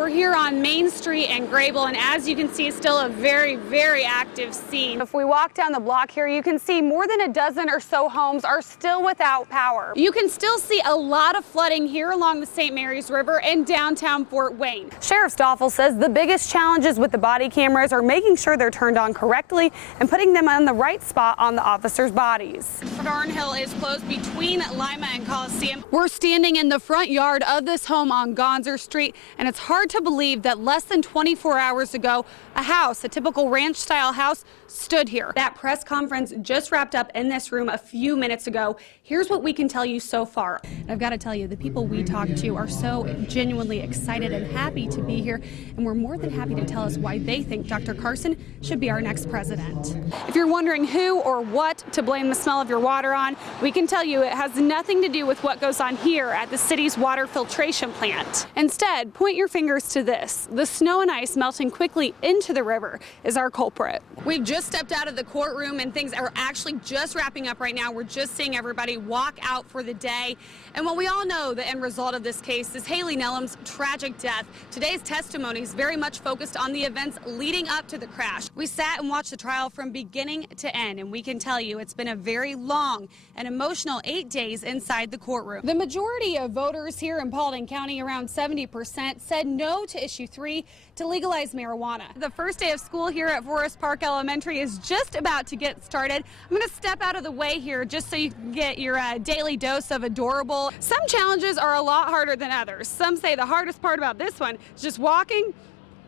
We're here on Main Street and Grable, and as you can see, still a very, very active scene. If we walk down the block here, you can see more than a dozen or so homes are still without power. You can still see a lot of flooding here along the St. Mary's River in downtown Fort Wayne. Sheriff Stoffel says the biggest challenges with the body cameras are making sure they're turned on correctly and putting them on the right spot on the officers' bodies. Thornhill is closed between Lima and Coliseum. We're standing in the front yard of this home on Gonzer Street, and it's hard to believe that less than 24 hours ago, a typical ranch-style house, stood here. That press conference just wrapped up in this room a few minutes ago. Here's what we can tell you so far. And I've got to tell you, the people we talked to are so genuinely excited and happy to be here, and we're more than happy to tell us why they think Dr. Carson should be our next president. If you're wondering who or what to blame the smell of your water on, we can tell you it has nothing to do with what goes on here at the city's water filtration plant. Instead, point your fingers to this. The snow and ice melting quickly into the river is our culprit. We've just stepped out of the courtroom and things are actually just wrapping up right now. We're just seeing everybody walk out for the day. And what we all know, the end result of this case is Haley Nellum's tragic death. Today's testimony is very much focused on the events leading up to the crash. We sat and watched the trial from beginning to end, and we can tell you it's been a very long and emotional 8 days inside the courtroom. The majority of voters here in Paulding County, around 70%, said no to issue 3 to legalize marijuana. The first day of school here at Forest Park Elementary is just about to get started. I'm going to step out of the way here just so you can get your daily dose of adorable. Some challenges are a lot harder than others. Some say the hardest part about this one is just walking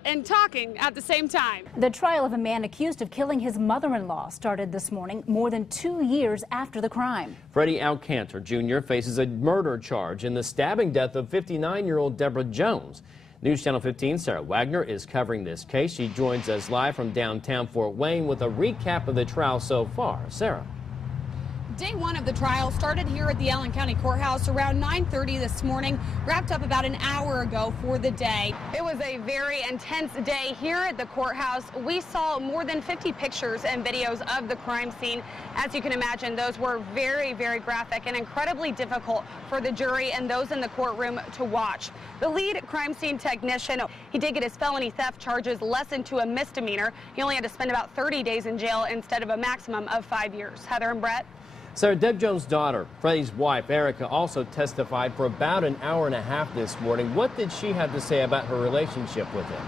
and talking at the same time. The trial of a man accused of killing his mother-in-law started this morning, more than 2 years after the crime. Freddie Alcantar Jr. faces a murder charge in the stabbing death of 59-year-old Deborah Jones. News Channel 15's Sara Wagner is covering this case. She joins us live from downtown Fort Wayne with a recap of the trial so far. Sara. Day 1 of the trial started here at the Allen County Courthouse around 9:30 this morning, wrapped up about an hour ago for the day. It was a very intense day here at the courthouse. We saw more than 50 pictures and videos of the crime scene. As you can imagine, those were very, very graphic and incredibly difficult for the jury and those in the courtroom to watch. The lead crime scene technician, he did get his felony theft charges lessened to a misdemeanor. He only had to spend about 30 days in jail instead of a maximum of 5 years. Heather and Brett. Sarah, Deb Jones' daughter, Freddie's wife, Erica, also testified for about an hour and a half this morning. What did she have to say about her relationship with him?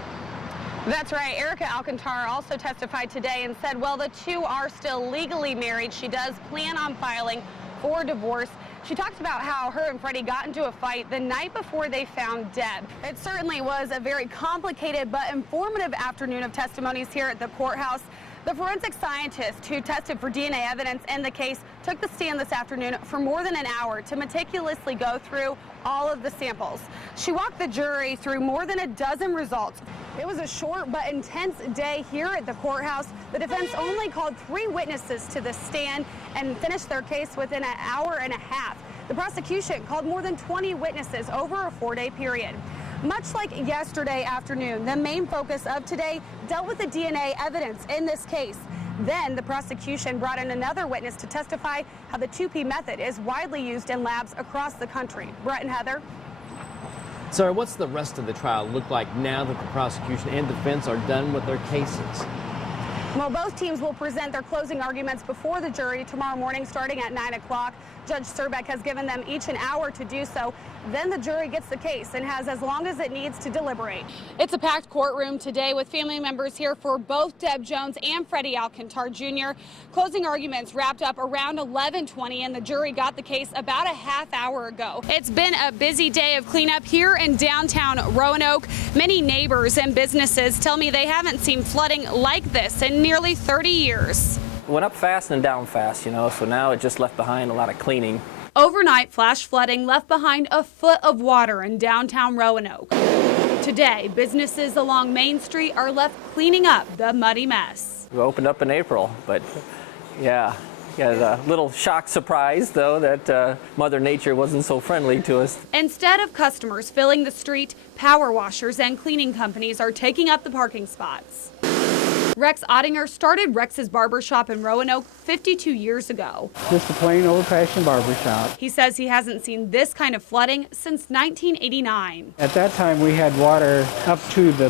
That's right. Erica Alcantar also testified today and said, well, the two are still legally married. She does plan on filing for divorce. She talks about how her and Freddie got into a fight the night before they found Deb. It certainly was a very complicated but informative afternoon of testimonies here at the courthouse. The forensic scientist who tested for DNA evidence in the case took the stand this afternoon for more than an hour to meticulously go through all of the samples. She walked the jury through more than a dozen results. It was a short but intense day here at the courthouse. The defense only called 3 witnesses to the stand and finished their case within an hour and a half. The prosecution called more than 20 witnesses over a 4-day period. Much like yesterday afternoon, the main focus of today dealt with the DNA evidence in this case. Then the prosecution brought in another witness to testify how the 2P method is widely used in labs across the country. Brett and Heather. Sarah, what's the rest of the trial look like now that the prosecution and defense are done with their cases? Well, both teams will present their closing arguments before the jury tomorrow morning starting at 9 o'clock. Judge Serbeck has given them each an hour to do so. Then the jury gets the case and has as long as it needs to deliberate. It's a packed courtroom today with family members here for both Deb Jones and Freddie Alcantar Jr. Closing arguments wrapped up around 11:20 and the jury got the case about a half hour ago. It's been a busy day of cleanup here in downtown Roanoke. Many neighbors and businesses tell me they haven't seen flooding like this in nearly 30 years. Went up fast and down fast, you know, so now it just left behind a lot of cleaning. Overnight flash flooding left behind a foot of water in downtown Roanoke. Today, businesses along Main Street are left cleaning up the muddy mess. We opened up in April, but yeah, got a little shock surprise, though, that Mother Nature wasn't so friendly to us. Instead of customers filling the street, power washers and cleaning companies are taking up the parking spots. Rex Ottinger started Rex's Barbershop in Roanoke 52 years ago. Just a plain old-fashioned barbershop. He says he hasn't seen this kind of flooding since 1989. At that time, we had water up to the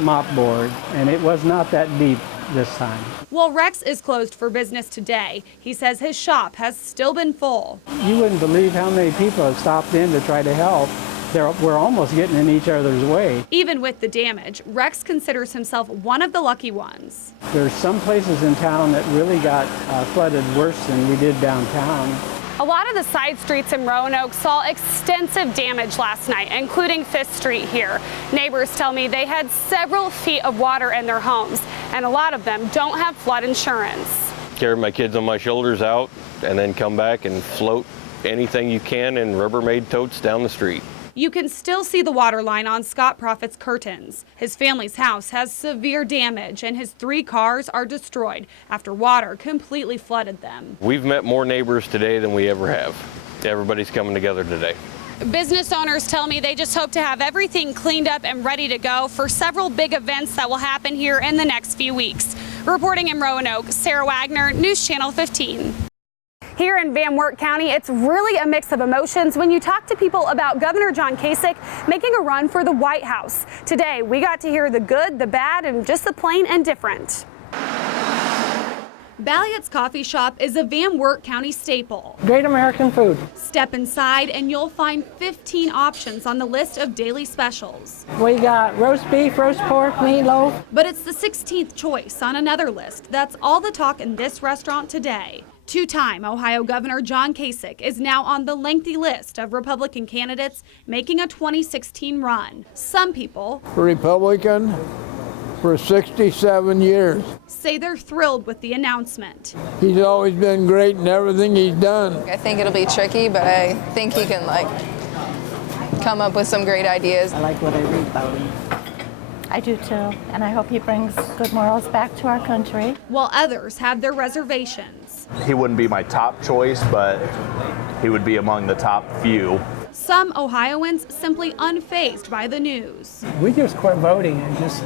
mop board, and it was not that deep this time. While Rex is closed for business today, he says his shop has still been full. You wouldn't believe how many people have stopped in to try to help. We're almost getting in each other's way. Even with the damage, Rex considers himself one of the lucky ones. There's some places in town that really got flooded worse than we did downtown. A lot of the side streets in Roanoke saw extensive damage last night, including 5th Street here. Neighbors tell me they had several feet of water in their homes, and a lot of them don't have flood insurance. Carry my kids on my shoulders out and then come back and float anything you can in Rubbermaid totes down the street. You can still see the water line on Scott Proffitt's curtains. His family's house has severe damage and his 3 cars are destroyed after water completely flooded them. We've met more neighbors today than we ever have. Everybody's coming together today. Business owners tell me they just hope to have everything cleaned up and ready to go for several big events that will happen here in the next few weeks. Reporting in Roanoke, Sara Wagner, News Channel 15. Here in Van Wert County, it's really a mix of emotions when you talk to people about Governor John Kasich making a run for the White House. Today, we got to hear the good, the bad, and just the plain and different. Balliet's Coffee Shop is a Van Wert County staple. Great American food. Step inside and you'll find 15 options on the list of daily specials. We got roast beef, roast pork, meatloaf. But it's the 16th choice on another list. That's all the talk in this restaurant today. Two-time Ohio Governor John Kasich is now on the lengthy list of Republican candidates making a 2016 run. Some people, Republican for 67 years. say they're thrilled with the announcement. He's always been great in everything he's done. I think it'll be tricky, but I think he can come up with some great ideas. I like what I read about him. I do too, and I hope he brings good morals back to our country. While others have their reservations. He wouldn't be my top choice, but he would be among the top few. Some Ohioans simply unfazed by the news. We just quit voting. It just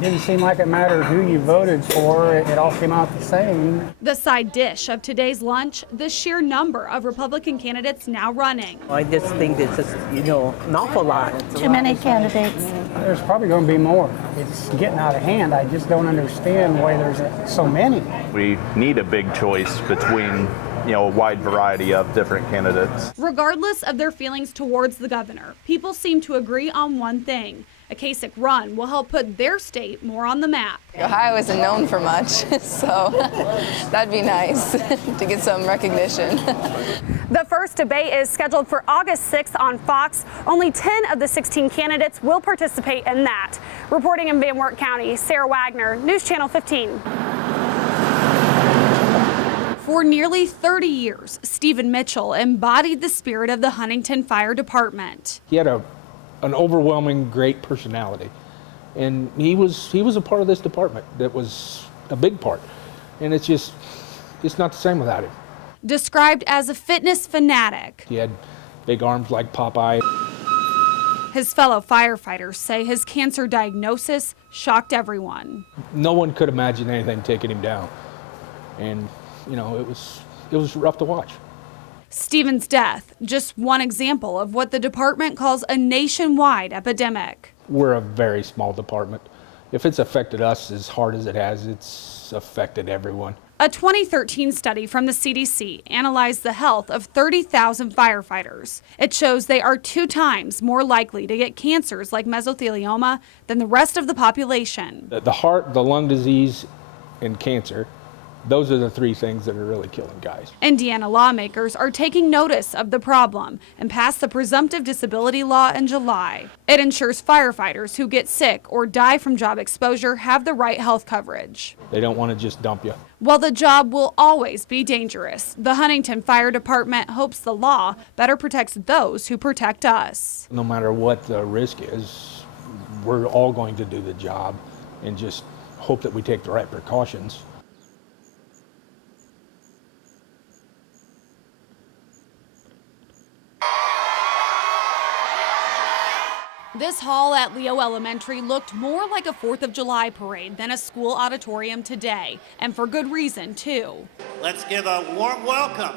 didn't seem like it mattered who you voted for. It all came out the same. The side dish of today's lunch, the sheer number of Republican candidates now running. I just think it's just, an awful lot. Too many candidates. There's probably going to be more. It's getting out of hand. I just don't understand why there's so many. We need a big choice between, a wide variety of different candidates. Regardless of their feelings towards the governor, people seem to agree on one thing. A Kasich run will help put their state more on the map. Ohio isn't known for much, so that'd be nice to get some recognition. The first debate is scheduled for August 6th on Fox. Only 10 of the 16 candidates will participate in that. Reporting in Van Wert County, Sara Wagner, News Channel 15. For nearly 30 years, Stephen Mitchell embodied the spirit of the Huntington Fire Department. He had an overwhelming great personality, and he was a part of this department that was a big part, and it's not the same without him. Described as a fitness fanatic, He had big arms like Popeye. his fellow firefighters say his cancer diagnosis shocked everyone. No one could imagine anything taking him down, and it was rough to watch. Stephen's death, just one example of what the department calls a nationwide epidemic. We're a very small department. If it's affected us as hard as it has, it's affected everyone. A 2013 study from the CDC analyzed the health of 30,000 firefighters. It shows they are 2 times more likely to get cancers like mesothelioma than the rest of the population. The heart, the lung disease, and cancer, those are the 3 things that are really killing guys. Indiana lawmakers are taking notice of the problem and passed the presumptive disability law in July. It ensures firefighters who get sick or die from job exposure have the right health coverage. They don't want to just dump you. While the job will always be dangerous, the Huntington Fire Department hopes the law better protects those who protect us. No matter what the risk is, we're all going to do the job and just hope that we take the right precautions. This hall at Leo Elementary looked more like a 4th of July parade than a school auditorium today, and for good reason, too. Let's give a warm welcome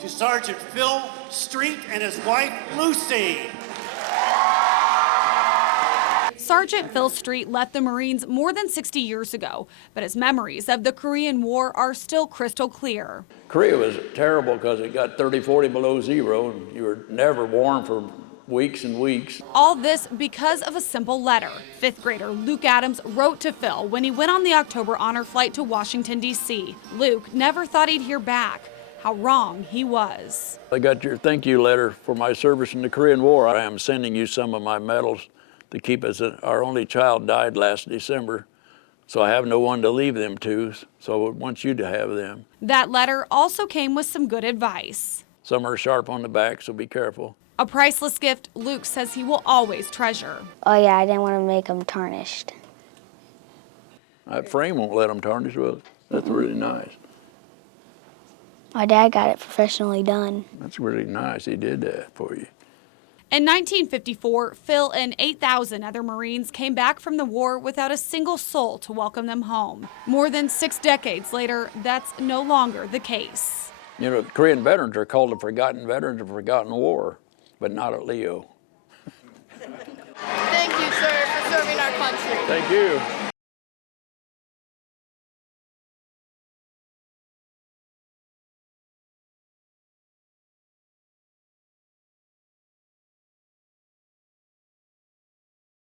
to Sergeant Phil Street and his wife, Lucy. Sergeant Phil Street left the Marines more than 60 years ago, but his memories of the Korean War are still crystal clear. Korea was terrible because it got 30, 40 below zero, and you were never warm for weeks and weeks. All this because of a simple letter. 5th grader Luke Adams wrote to Phil when he went on the October honor flight to Washington, D.C. Luke never thought he'd hear back. How wrong he was. I got your thank you letter for my service in the Korean War. I am sending you some of my medals to keep us. Our only child died last December, so I have no one to leave them to, so I want you to have them. That letter also came with some good advice. Some are sharp on the back, so be careful. A priceless gift Luke says he will always treasure. Oh yeah, I didn't want to make them tarnished. That frame won't let them tarnish, will it? That's really nice. My dad got it professionally done. That's really nice, he did that for you. In 1954, Phil and 8,000 other Marines came back from the war without a single soul to welcome them home. More than 6 decades later, that's no longer the case. You know, Korean veterans are called the forgotten veterans of forgotten war, but not at Leo. Thank you, sir, for serving our country. Thank you.